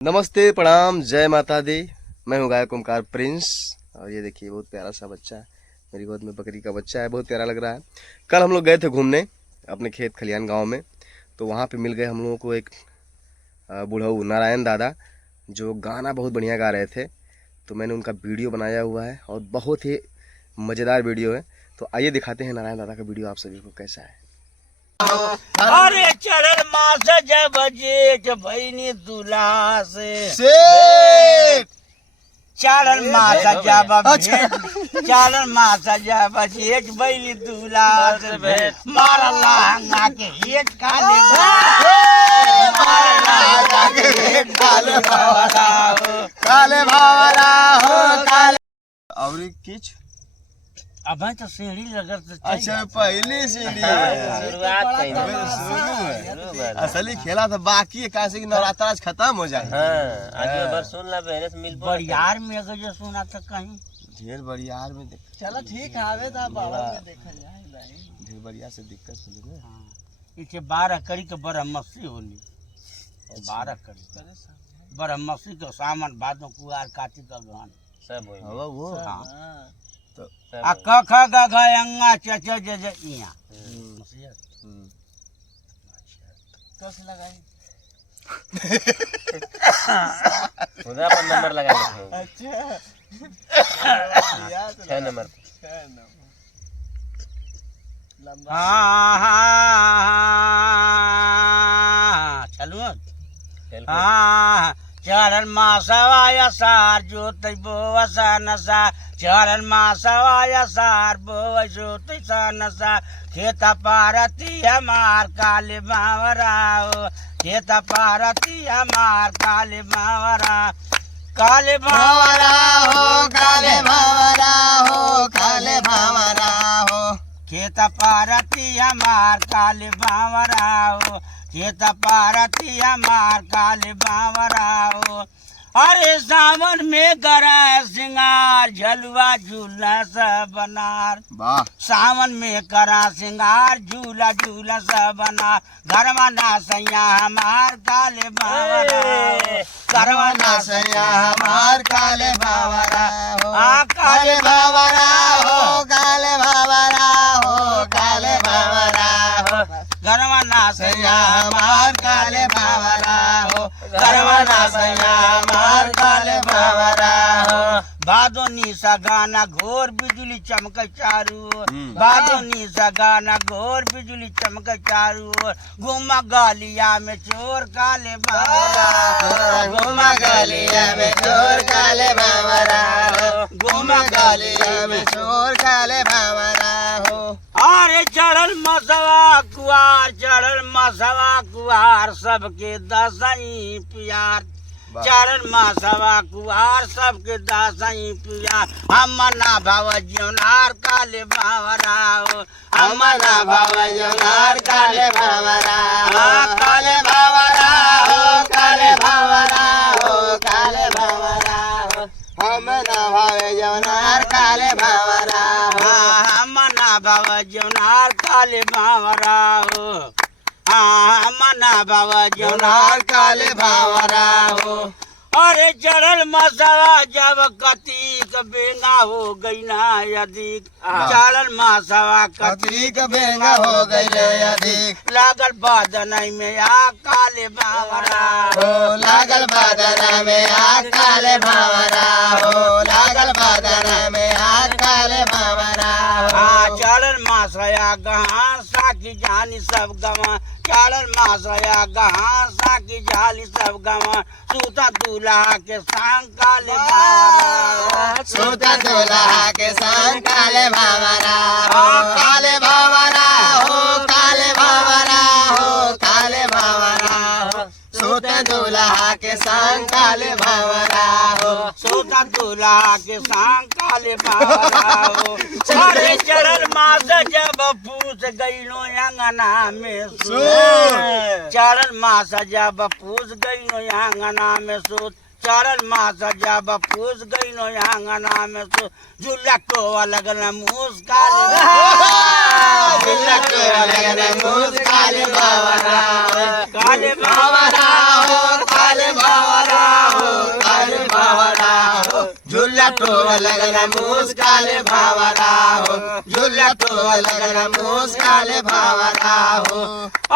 नमस्ते, प्रणाम, जय माता दी। मैं हूँ गायक ओमकार प्रिंस। और ये देखिए बहुत प्यारा सा बच्चा है, मेरी गोद में बकरी का बच्चा है, बहुत प्यारा लग रहा है। कल हम लोग गए थे घूमने अपने खेत खलियान गांव में, तो वहाँ पे मिल गए हम लोगों को एक बुढ़ऊ नारायण दादा जो गाना बहुत बढ़िया गा रहे थे। तो मैंने उनका वीडियो बनाया हुआ है और बहुत ही मज़ेदार वीडियो है। तो आइए दिखाते हैं नारायण दादा का वीडियो आप सभी को कैसा है। अरे चढ़ल मास जब जेठ भैनी दूल्हा से चढ़ल मास जब चढ़ल मास जब जेठ भैनी दूल्हा से मारा लहंगा के हेठ काले काले भावरा हो काले और किच अब तो सीढ़ी लगत। अच्छा पहली सीढ़ी शुरुआत असली खेला था, बाकी है काशी की नवरात्र आज खत्म हो जाए। सुन ला बहरे से मिल बरियार में अगर जो सुना था कहीं ढेर बरियार में चलो ठीक आवे था बाबा के देखल जाए भाई। ढेर बरियार से दिक्कत होली ना। इसे 12 कड़ी के ब्रह्मश्री होली। 12 कड़ी ब्रह्मश्री के सामान बादों कुआर कार्तिक का गहन सब होई वो हाँ तो आ क ख ग घ अंगा च च ज ज इया कस लगाई खुदा पर नंबर लगा ले। अच्छा 6 नंबर लंबा चलू हाँ चरण मासवाया सार जोत बोवसा नसा चरण मासवाया सार बोव जोत सा नसा खेत पारती हमार काले बावरा खेत पारती हमार काले बावरा हो काले भावरा हो खेत पारती हमार काले बावरा हो खेत पारती हमार काले बावरा हो। अरे सावन में करा सिंगार झलुआ झूला सब बनार सावन में करा सिंगार झूला झूला सब बनार घरवा ना सैया हमार काले बावरा घरवा ना सैया हमार काले बावरा काले बावरा हो काले बावरा हो काले बावरा हो घरवा ना सैया हमार काले बावरा हो घरवा ना सैया हमार काले बावरा हो। भादो निशा गाना घोर बिजली चमक चारू ओर भादो निशा गाना घोर बिजली चमक चारू ओर घुमा गालिया में चोर काले बावरा घुमा गालिया में चोर काले बावरा घुमा गालिया में चोर काले बावरा हो। अरे चढ़ल मसवा कुआर सबके दसई प्यार चरण मासवा कुआर सबके दासई प्यार हमना भाव जीवनार काले बावरा हो हमना भाव जीवनार काले बावरा काले बावरा हो काले बावरा हो काले बावरा हो हमना भाव जीवनार काले बावरा हो हमना भाव जीवनार काले बावरा हो मना बाबा जौनार काले भावरा हो। अरे चढ़ल मसवा जब कतीक बेंगा हो गई ना अधिक चढ़ल मसवा कतीक बेंगा हो गई अधिक लागल बादन में आ काले बावरा हो लागल बादन में आ काले बावरा हो लागल बादन में आ काले बावरा हो। चढ़ल मसया गहाँ साकी जानी सब गवा चढ़ल मासया गहाँ साकी जाली सब गवा सूता दूल्हा के संग काले बावरा सूता दूल्हा के संग काले बावरा काले बावरा हो काले बावरा हो काले बावरा हो सूता दूल्हा के संग काले बावरा हो सूता दूल्हा के संग काले बावरा हो। अरे चढ़ल मास जब पूछ गईलो अंगना में चढ़ल मास जब पूछ गईलो अंगना में सूत चढ़ल मास जब पूछ गईलो अंगना में सूत झूला को लगन मूस काले झूला को लगन मूस काले बावरा हो काले बावरा हो काले बावरा झूला तो लगन मुस्काले भावरा हो, झूला तो लगन मुस्काले भावरा हो।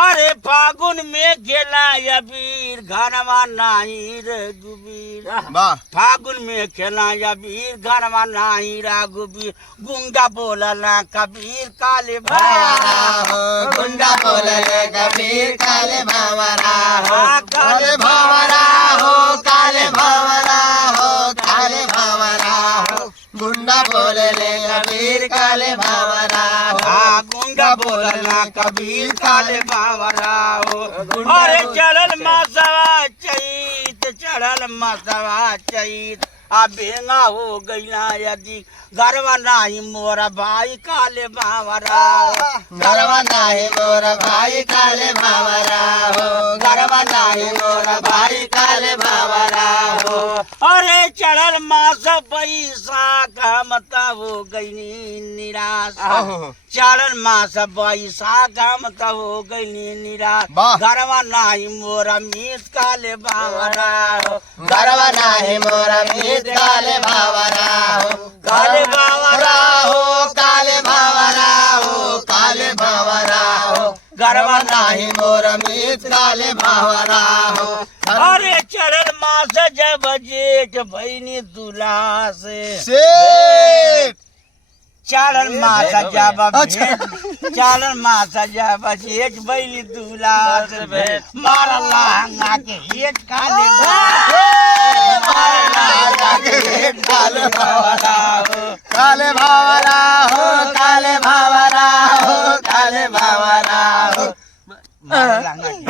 अरे फागुन में खेला अबीर घरवा नाही रघुबीर, वाह फागुन में खेला अबीर घरवा नाही रघुबीर, गुंगा बोलला कबीर काले भावरा हो, गुंडा बोलले कबीर काले भावरा हो, काले भावरा हो, काले भावरा हो, काले भावरा हो, गुंडा बोलले कबीर काले भावरा हो, गुंगा बोलला कबीर काले भावरा हो। अरे चढ़ल मासवा चैत, चढ़ल मासवा चैत, आ बेंगा हो गईला यदि गरवा नाही मोरा भाई काले भावरा, गरवा नाही मोरा भाई काले भावरा हो, गरवा नाही मोरा भाई काले भावरा हो। अरे चढ़ल मास बैसाख मत हो गई निराश, चढ़ल मास बैसाख मत हो गई निराश, वाह। गरवा नाही मोरा मीत काले भावरा हो, गरवा नाही मोरा मीत काले भावरा हो, काले भावरा हो, काले भावरा हो, काले भावरा हो, गरवा नाही मोरा मीत काले भावरा हो। अरे चढ़ल मास जब जेठ भैनी दूल्हा से, चढ़ल मास जब चढ़ल मास जब जेठ भैनी दूल्हा से भेंट, मारल लहंगा के हेठ काले काले भावरा हो, काले भावरा हो, काले भावरा हो, काले भावरा हो। मारल लहंगा के